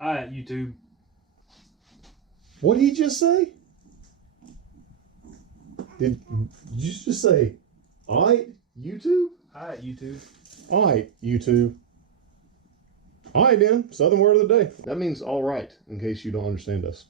Alright, YouTube. What did he just say? Did you just say, alright, YouTube? Alright, YouTube. Alright, YouTube. Alright then, Southern word of the day. That means alright, in case you don't understand us.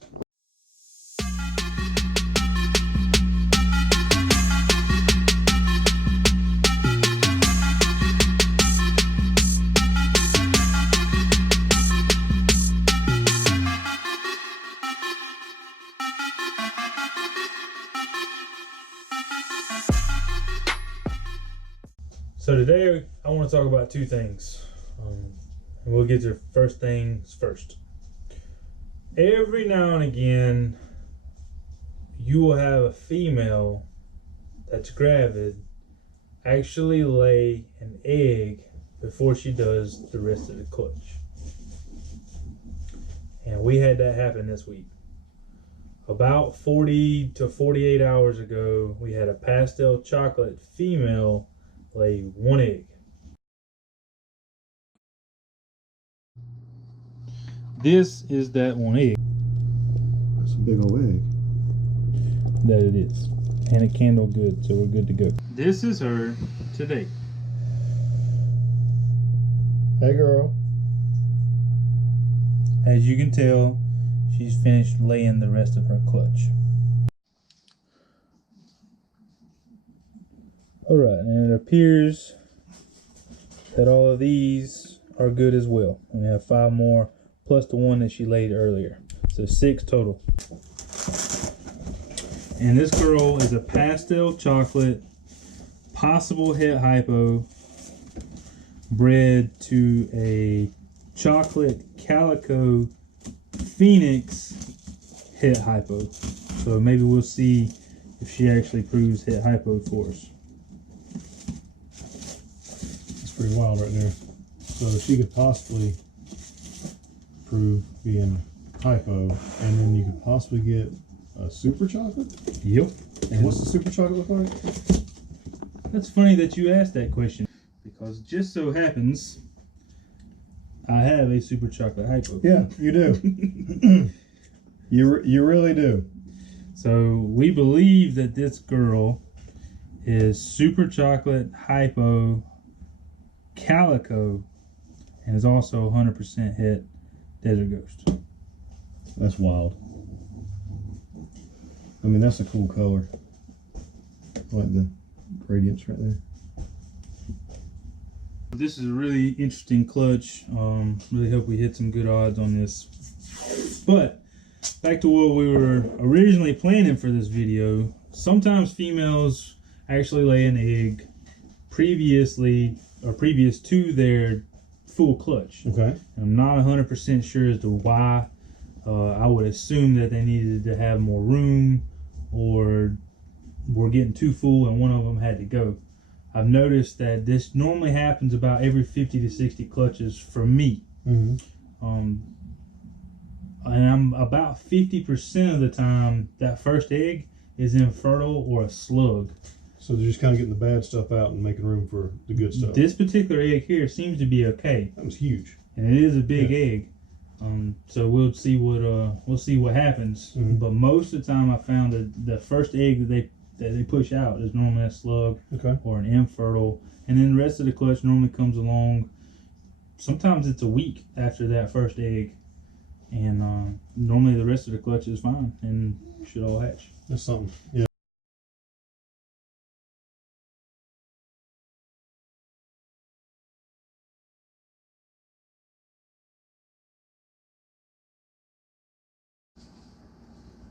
So today I want to talk about two things. And we'll get to first things first. Every now and again, you will have a female that's gravid actually lay an egg before she does the rest of the clutch. And we had that happen this week. About 40 to 48 hours ago, we had a pastel chocolate female lay one egg. This is that one egg. That's a big old egg. That it is. And it candled good, so we're good to go. This is her today. Hey girl. As you can tell, she's finished laying the rest of her clutch. Alright, and it appears that all of these are good as well. We have 5 more plus the one that she laid earlier. So 6 total. And this girl is a pastel chocolate, possible het hypo, bred to a chocolate calico phoenix het hypo. So maybe we'll see if she actually proves het hypo for us. Pretty wild right there. So she could possibly prove being hypo, and then you could possibly get a super chocolate? Yep. And what's the super chocolate look like? That's funny that you asked that question, because it just so happens I have a super chocolate hypo. Yeah, you do. you really do. So we believe that this girl is super chocolate hypo calico and is also 100% het desert ghost. That's wild. I mean, that's a cool color. I like the gradients right there. This is a really interesting clutch. Really hope we hit some good odds on this. But back to what we were originally planning for this video. Sometimes females actually lay an egg previous to their full clutch. Okay. I'm not 100% sure as to why. I would assume that they needed to have more room, or were getting too full and one of them had to go. I've noticed that this normally happens about every 50 to 60 clutches for me. Mm-hmm. And I'm about 50% of the time that first egg is infertile or a slug. So they're just kind of getting the bad stuff out and making room for the good stuff. This particular egg here seems to be okay. That was huge. And it is a big egg. So we'll see what happens. Mm-hmm. But most of the time I found that the first egg that they push out is normally a slug, okay, or an infertile, and then the rest of the clutch normally comes along. Sometimes it's a week after that first egg, and normally the rest of the clutch is fine and should all hatch. That's something. Yeah.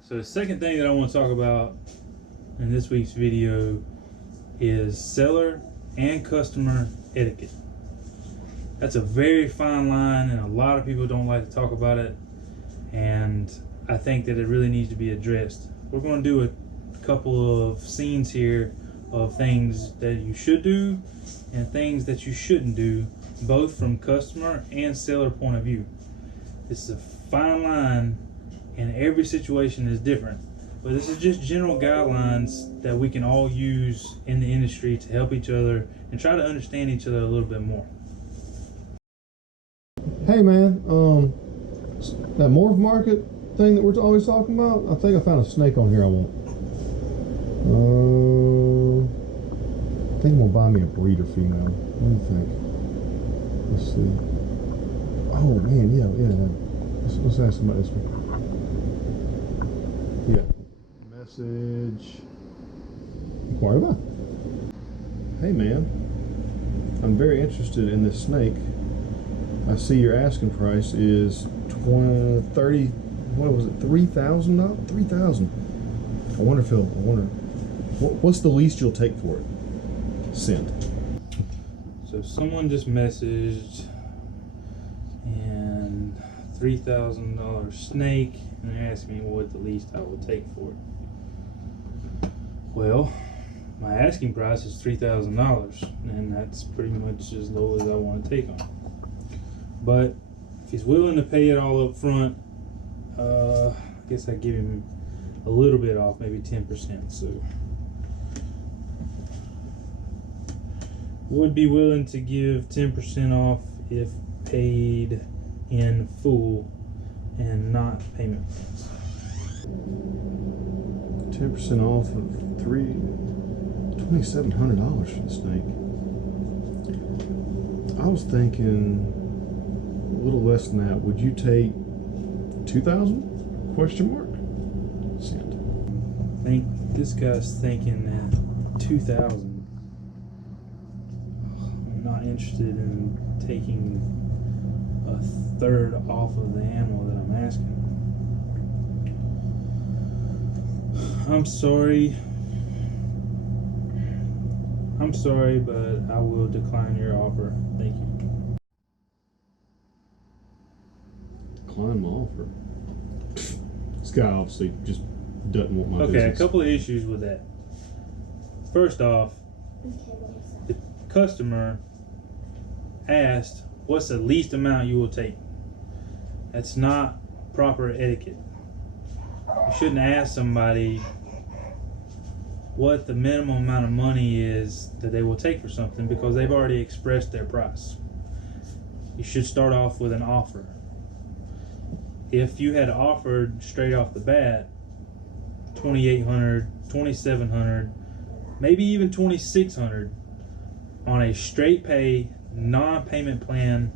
So the second thing that I want to talk about in this week's video is seller and customer etiquette. That's a very fine line, and a lot of people don't like to talk about it, and I think that it really needs to be addressed. We're going to do a couple of scenes here of things that you should do and things that you shouldn't do, both from customer and seller point of view. This is a fine line, and every situation is different, but this is just general guidelines that we can all use in the industry to help each other and try to understand each other a little bit more. Hey man, That morph market thing that we're always talking about. I think I found a snake on here I want. I think I'm gonna buy me a breeder female. What do you think? Let's see. Oh man, yeah. Let's ask them about this one. Yeah. Message. Inquire about. Hey man, I'm very interested in this snake. I see your asking price is $30. What was it? $3,000? $3,000. I wonder, what's the least you'll take for it? Send. So someone just messaged and $3,000 snake, and they're asking me what the least I will take for it. Well, my asking price is $3,000, and that's pretty much as low as I want to take on it. But if he's willing to pay it all up front, I guess I give him a little bit off, maybe 10%. So would be willing to give 10% off if paid in full and not payment plans. 10% off of $2,700 for the snake. I was thinking a little less than that. Would you take 2,000? Question mark. Send. I think this guy's thinking that 2,000. I'm not interested in taking a third off of the animal that I'm asking. I'm sorry, but I will decline your offer. Thank you. Decline my offer. This guy obviously just doesn't want my Okay, business. a couple of issues with that. First off, the customer asked, what's the least amount you will take? That's not proper etiquette. You shouldn't ask somebody what the minimum amount of money is that they will take for something because they've already expressed their price. You should start off with an offer. If you had offered straight off the bat $2,800, $2,700, maybe even $2,600 on a straight pay, non-payment plan,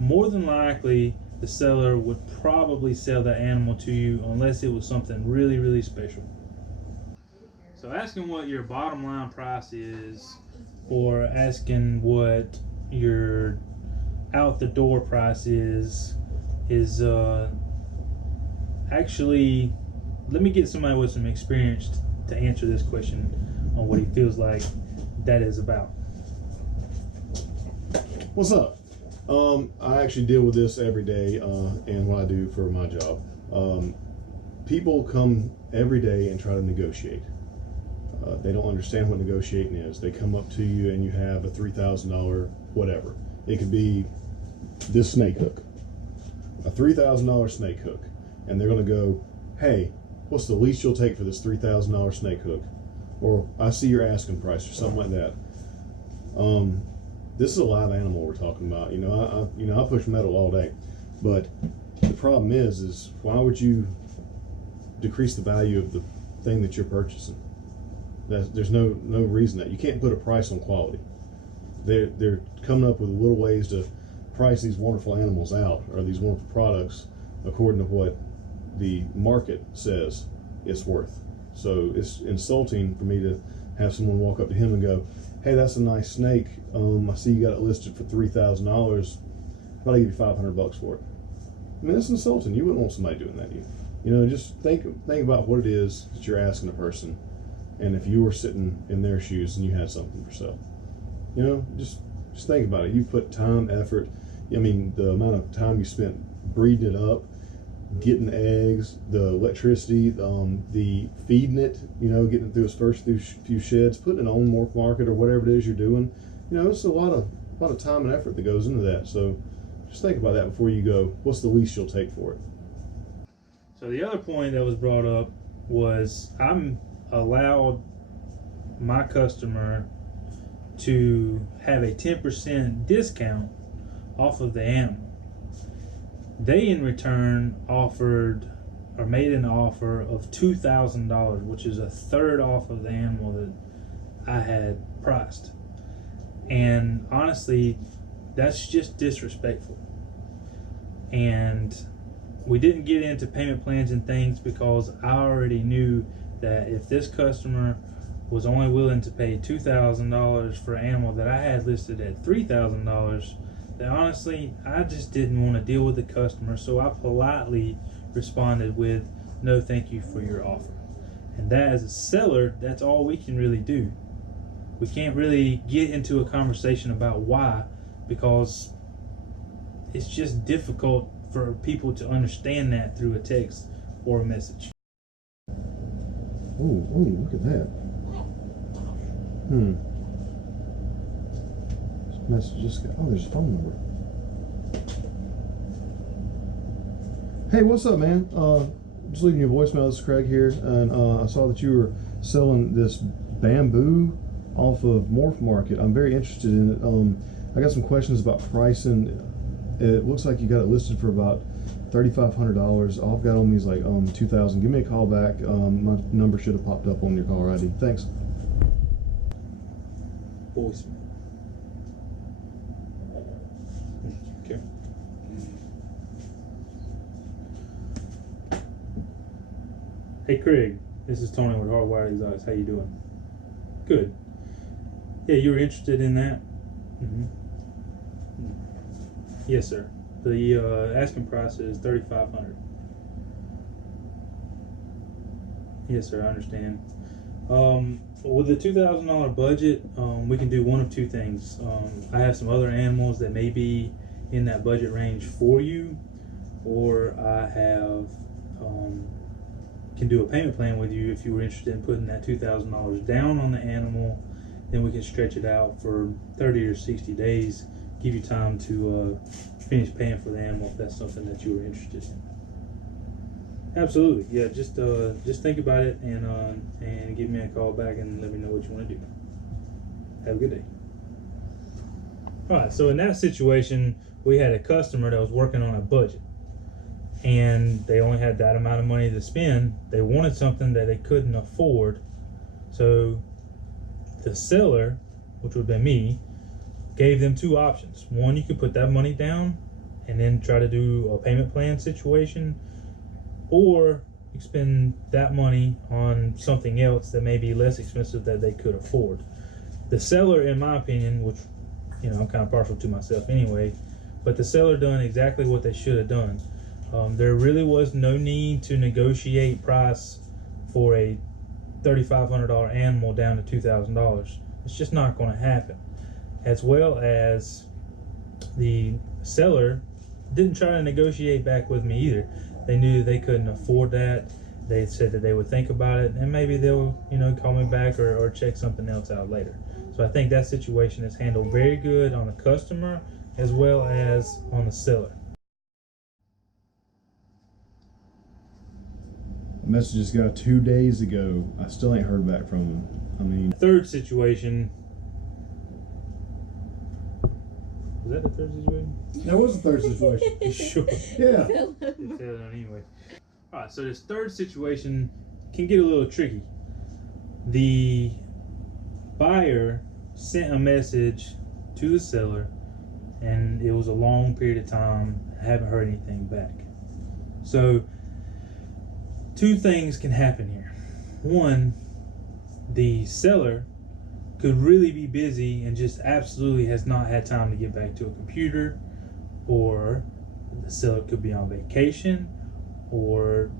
more than likely the seller would probably sell that animal to you unless it was something really, really special. So asking what your bottom line price is, or asking what your out the door price is actually, let me get somebody with some experience to answer this question on what he feels like that is about. What's up? I actually deal with this every day and what I do for my job. People come every day and try to negotiate. They don't understand what negotiating is. They come up to you and you have a $3,000 whatever. It could be this snake hook, a $3,000 snake hook, and they're going to go, hey, what's the least you'll take for this $3,000 snake hook? Or I see your asking price or something like that. This is a live animal we're talking about. I push metal all day, but the problem is why would you decrease the value of the thing that you're purchasing? There's no reason that you can't put a price on quality. They're coming up with little ways to price these wonderful animals out, or these wonderful products, according to what the market says it's worth. So it's insulting for me to have someone walk up to him and go, hey, that's a nice snake. I see you got it listed for $3,000. How about I give you $500 for it? I mean, that's insulting. You wouldn't want somebody doing that to you. Just think about what it is that you're asking a person, and if you were sitting in their shoes and you had something for sale, just think about it. You put time, effort. I mean, the amount of time you spent breeding it up, getting eggs, the electricity, the feeding it, getting it through its first few sheds, putting it on morph market or whatever it is you're doing. It's a lot of time and effort that goes into that. So just think about that before you go, what's the least you'll take for it? So the other point that was brought up was I'm allowed my customer to have a 10% discount off of the animal. They in return offered or made an offer of $2,000, which is a third off of the animal that I had priced. And honestly, that's just disrespectful. And we didn't get into payment plans and things because I already knew that if this customer was only willing to pay $2,000 for an animal that I had listed at $3,000, then honestly, I just didn't want to deal with the customer. So I politely responded with, "No, thank you for your offer." And that, as a seller, that's all we can really do. We can't really get into a conversation about why, because it's just difficult for people to understand that through a text or a message. Oh, look at that. This message just got, there's a phone number. Hey, what's up, man? Just leaving you a voicemail. This is Craig here, and I saw that you were selling this bamboo off of Morph Market. I'm very interested in it. I got some questions about pricing. It looks like you got it listed for about $3,500. All I've got on me is like $2,000. Give me a call back. My number should have popped up on your caller ID. Thanks. Voicemail. Okay. Hey Craig, this is Tony with Hardwired Exotics. How you doing? Good. Yeah, you were interested in that? Mm-hmm. Yes, sir. The asking price is $3,500. Yes, sir. I understand. With the $2,000 budget, we can do one of two things. I have some other animals that may be in that budget range for you, or I have can do a payment plan with you if you were interested in putting that $2,000 down on the animal. Then we can stretch it out for 30 or 60 days, give you time to finish paying for the animal if that's something that you were interested in. Absolutely, yeah. Just think about it and give me a call back and let me know what you want to do. Have a good day. All right. So in that situation, we had a customer that was working on a budget, and they only had that amount of money to spend. They wanted something that they couldn't afford, so the seller, which would have been me, gave them two options. One, you could put that money down and then try to do a payment plan situation, or you spend that money on something else that may be less expensive that they could afford. The seller, in my opinion, which, you know, I'm kind of partial to myself anyway, but the seller done exactly what they should have done. There really was no need to negotiate price for a $3,500 animal down to $2,000. It's just not going to happen. As well as the seller didn't try to negotiate back with me either. They knew they couldn't afford that. They said that they would think about it and maybe they'll, you know, call me back or check something else out later. So I think that situation is handled very good on the customer as well as on the seller. Messages got 2 days ago. I still ain't heard back from him. I mean, Third situation. Was that the third situation? that was the third situation. You sure? Yeah. Anyway. Alright, so this third situation can get a little tricky. The buyer sent a message to the seller, and it was a long period of time. I haven't heard anything back. So two things can happen here. One, the seller could really be busy and just absolutely has not had time to get back to a computer, or the seller could be on vacation, or,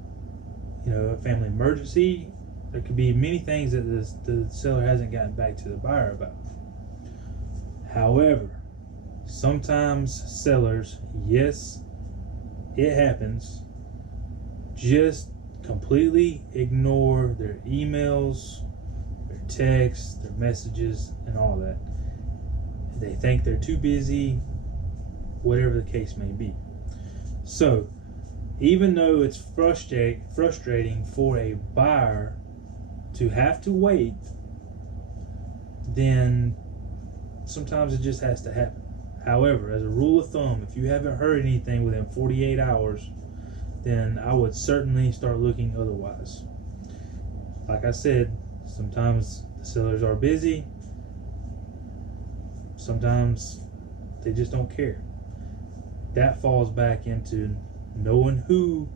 you know, a family emergency. There could be many things that the seller hasn't gotten back to the buyer about. However, sometimes sellers, yes, it happens, just completely ignore their emails, their texts, their messages, and all that. They think they're too busy, whatever the case may be. So, even though it's frustrating for a buyer to have to wait, then sometimes it just has to happen. However, as a rule of thumb, if you haven't heard anything within 48 hours, then I would certainly start looking otherwise. Like I said, sometimes the sellers are busy, sometimes they just don't care. That falls back into knowing who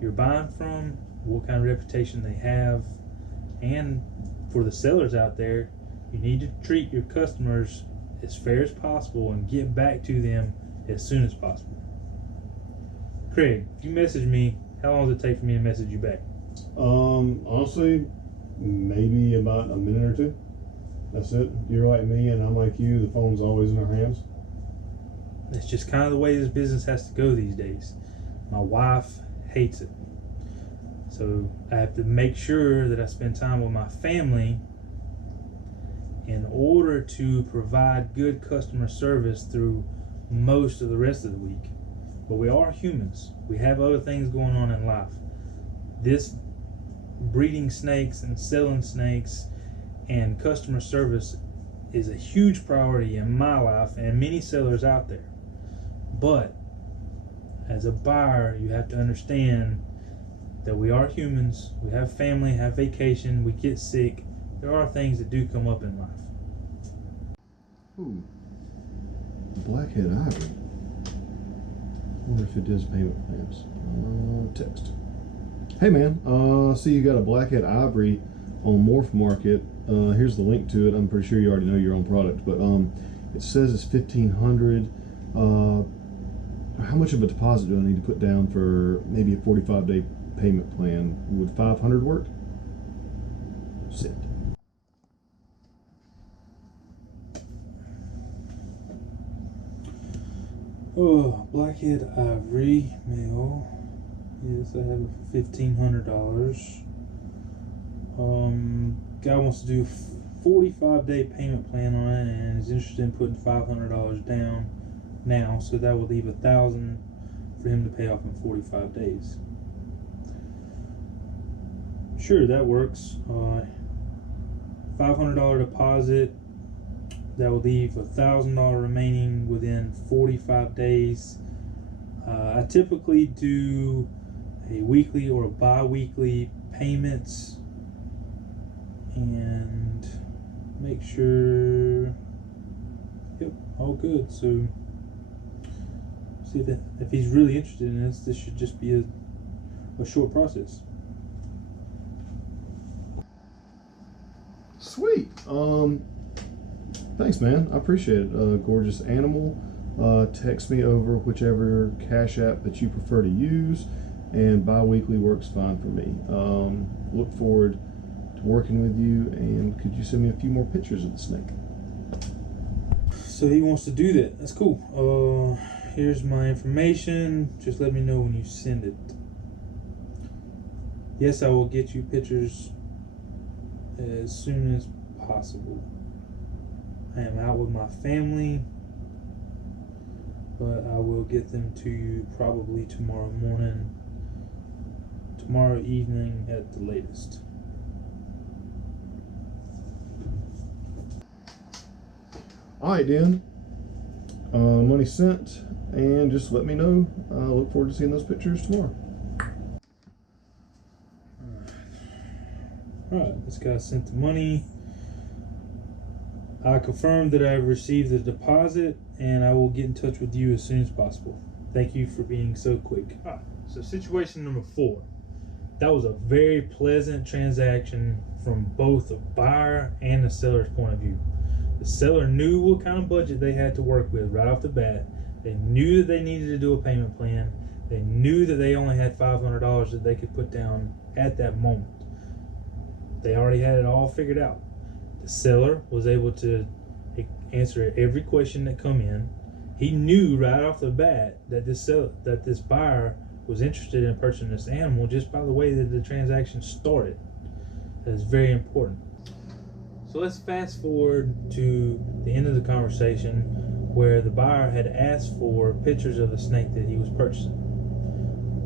you're buying from, what kind of reputation they have, and for the sellers out there, you need to treat your customers as fair as possible and get back to them as soon as possible. Craig, if you message me, how long does it take for me to message you back? Honestly, maybe about a minute or two. That's it. You're like me and I'm like you. The phone's always in our hands. It's just kind of the way this business has to go these days. My wife hates it. So I have to make sure that I spend time with my family in order to provide good customer service through most of the rest of the week. But we are humans. We have other things going on in life. This breeding snakes and selling snakes and customer service is a huge priority in my life and many sellers out there. But as a buyer, you have to understand that we are humans. We have family, have vacation, we get sick. There are things that do come up in life. Ooh, blackhead ivory. Wonder if it does payment plans. Text. Hey man, see you got a blackhead ivory on Morph Market. Here's the link to it. I'm pretty sure you already know your own product, but it says it's $1,500. How much of a deposit do I need to put down for maybe a 45-day payment plan? Would 500 work? Sit. Oh, blackhead ivory male. Yes, I have $1,500. Guy wants to do a 45-day payment plan on it and is interested in putting $500 down now, so that would leave $1,000 for him to pay off in 45 days. Sure, that works. $500 deposit. That will leave $1,000 remaining within 45 days. I typically do a weekly or a bi-weekly payments and make sure, yep, all good. So see if he's really interested in this should just be a short process. Sweet. Thanks, man. I appreciate it. Gorgeous animal. Text me over whichever Cash App that you prefer to use, and bi-weekly works fine for me. Look forward to working with you, and could you send me a few more pictures of the snake? So he wants to do that. That's cool. Here's my information. Just let me know when you send it. Yes, I will get you pictures as soon as possible. I am out with my family, but I will get them to you probably tomorrow morning, tomorrow evening at the latest. All right, Dan. Money sent, and just let me know. I look forward to seeing those pictures tomorrow. Alright, this guy sent the money. I confirmed that I've received the deposit, and I will get in touch with you as soon as possible. Thank you for being so quick. Alright, so situation number 4. That was a very pleasant transaction from both the buyer and the seller's point of view. The seller knew what kind of budget they had to work with right off the bat. They knew that they needed to do a payment plan. They knew that they only had $500 that they could put down at that moment. They already had it all figured out. The seller was able to answer every question that come in. He knew right off the bat that this buyer was interested in purchasing this animal just by the way that the transaction started. That is very important. So let's fast forward to the end of the conversation where the buyer had asked for pictures of the snake that he was purchasing.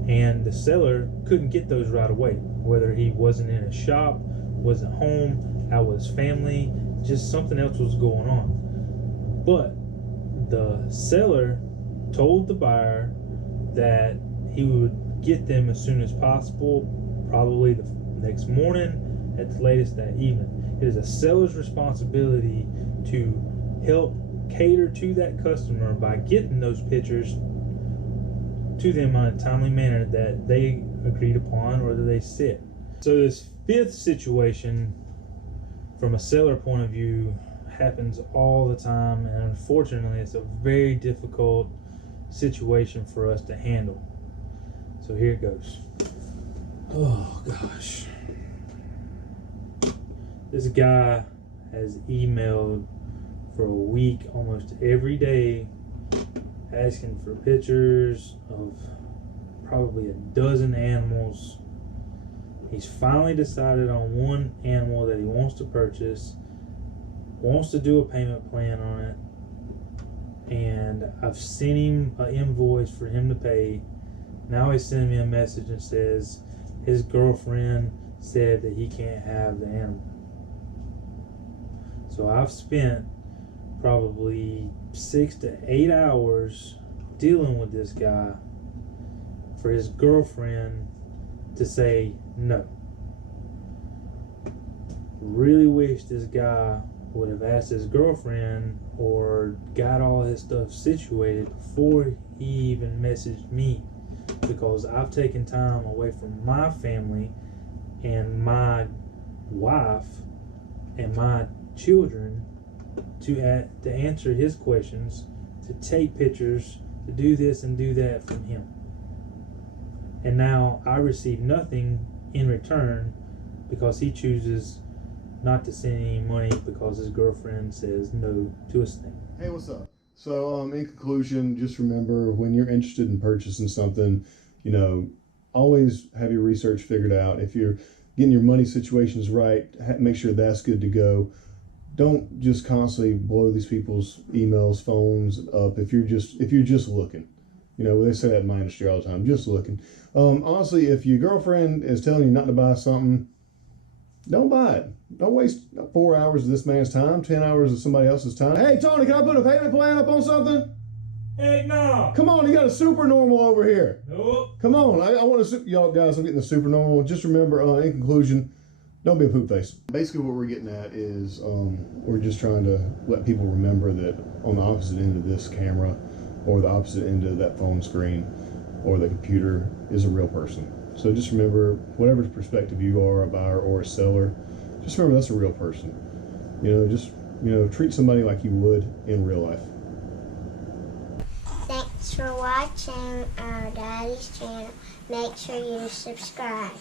And the seller couldn't get those right away, whether he wasn't in a shop, wasn't home, out with his family, just something else was going on. But The seller told the buyer that he would get them as soon as possible, probably the next morning, at the latest that evening. It is a seller's responsibility to help cater to that customer by getting those pictures to them in a timely manner that they agreed upon or that they said. So this fifth situation, from a seller point of view, happens all the time, and unfortunately it's a very difficult situation for us to handle. So here it goes. Oh gosh. This guy has emailed for a week almost every day asking for pictures of probably a dozen animals. He's finally decided on one animal that he wants to purchase, wants to do a payment plan on it, and I've sent him an invoice for him to pay. Now he's sending me a message and says his girlfriend said that he can't have the animal. So I've spent probably 6 to 8 hours dealing with this guy for his girlfriend to say no. Really wish this guy would have asked his girlfriend or got all his stuff situated before he even messaged me, because I've taken time away from my family and my wife and my children to answer his questions, to take pictures, to do this and do that from him. And now I receive nothing in return because he chooses not to send any money because his girlfriend says no to his thing. Hey, what's up? So, in conclusion, just remember, when you're interested in purchasing something, always have your research figured out. If you're getting your money situations right, make sure that's good to go. Don't just constantly blow these people's emails, phones up if you're just looking. They say that in my industry all the time, just looking. Honestly, if your girlfriend is telling you not to buy something, don't buy it. Don't waste 4 hours of this man's time, 10 hours of somebody else's time. Hey, Tony, can I put a payment plan up on something? Heck no. Come on, you got a super normal over here. Nope. Come on, I want to, y'all guys, I'm getting the super normal. Just remember, in conclusion, don't be a poop face. Basically what we're getting at is we're just trying to let people remember that on the opposite end of this camera or the opposite end of that phone screen or the computer is a real person. So just remember, whatever perspective you are, a buyer or a seller, just remember that's a real person. Treat somebody like you would in real life. Thanks for watching our Daddy's channel. Make sure you subscribe.